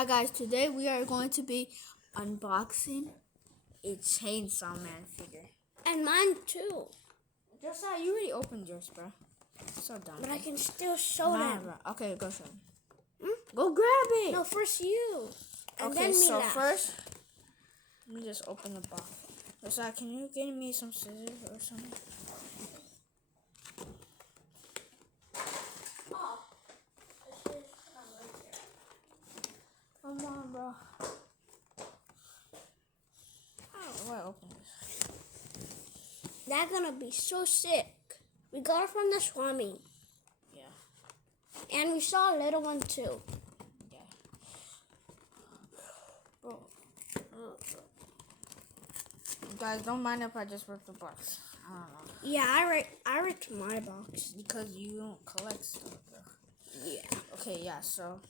Hi guys, today we are going to be unboxing a Chainsaw Man figure. And mine too. Josiah, you already opened yours, bro. So dumb. But I can still show them. Bro. Okay, go show them. Go grab it. No, first you. And okay, then me so last. first, let me just open the box. Josiah, can you get me some scissors or something? Come on, bro. How do I open this? That's gonna be so sick. We got it from the Swami. Yeah. And we saw a little one too. Yeah. Bro. Guys, don't mind if I just rip the box. I don't know. Yeah, I ripped my box. Because you don't collect stuff, bro. Yeah. Okay, yeah, so.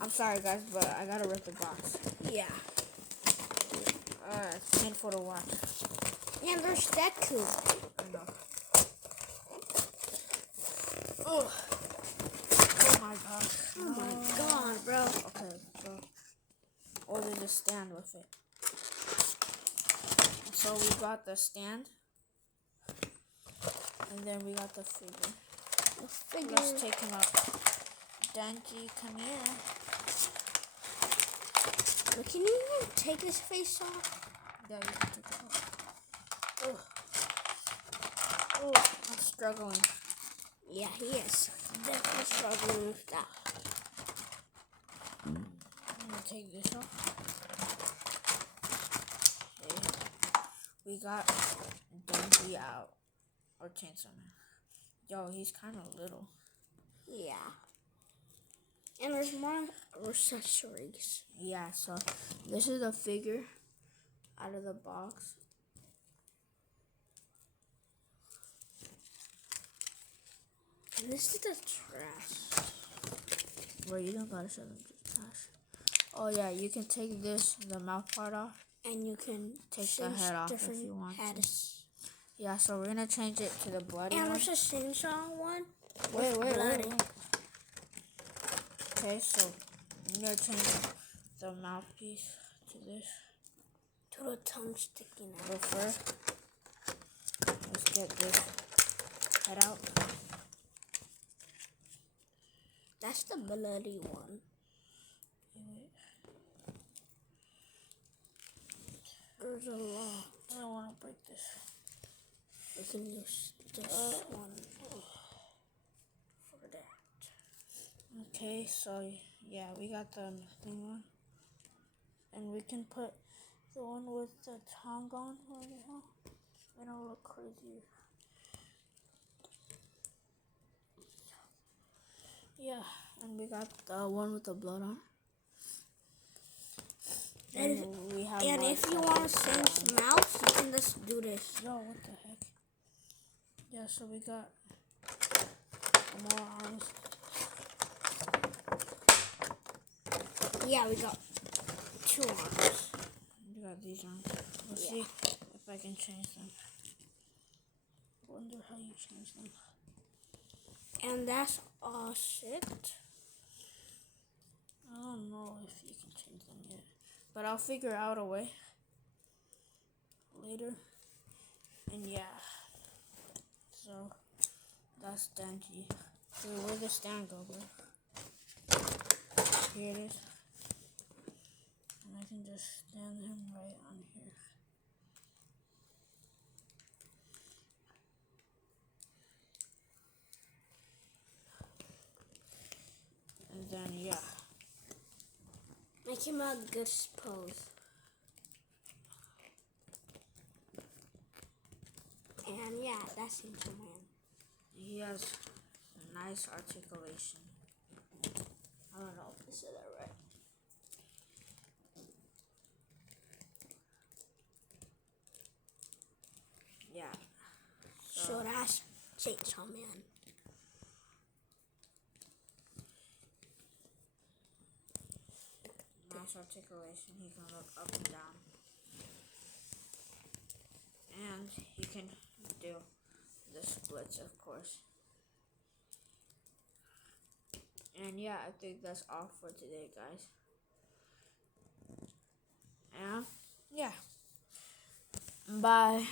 I'm sorry, guys, but I gotta rip the box. Yeah. It's painful to watch. And there's Deku. I know. Oh. Oh my gosh. Oh my god, bro. Okay, so. Or they just stand with it. So we got the stand. And then we got the figure. The figure. Let's take him out. Denji, come here. But can you even take his face off? Yeah, you can take it off. Oh, I'm struggling. Yeah, he is definitely struggling with that. I'm gonna take this off. Okay. We got Denji out. Or Chainsaw Man. Yo, he's kind of little. Yeah. And there's more accessories. Yeah, so this is the figure out of the box. And this is the trash. Well, you don't gotta show them just trash. Oh yeah, you can take the mouth part off. And you can Take the head off if you want to. Yeah, so we're gonna change it to the bloody one. And there's a chainsaw one. Wait. Bloody. Okay, so I'm gonna change the mouthpiece to this. To the tongue sticking out. But first, let's get this head out. That's the bloody one. Wait. There's a lot. I don't want to break this. We can use this one for that. Okay, so yeah, we got the thing on. And we can put the one with the tongue on right now. It'll look crazy. Yeah, and we got the one with the blood on. And if you want to change mouth, you can just do this. Yo, what the heck? Yeah, so we got more arms. Yeah, we got 2 arms. We got these arms. Let's see if I can change them. Wonder how you change them. And that's all it. I don't know if you can change them yet. But I'll figure out a way later. And yeah. So that's Denji. Dude, where'd the stand go, bro? Here it is. And I can just stand him right on here. And then yeah. Make him a good pose. And yeah, that's Chainsaw Man. He has a nice articulation. I don't know if I said that right. Yeah. So that's Chainsaw Man. Nice articulation. He can look up and down. And he can do the splits, of course. And yeah, I think that's all for today, guys. And yeah. Bye.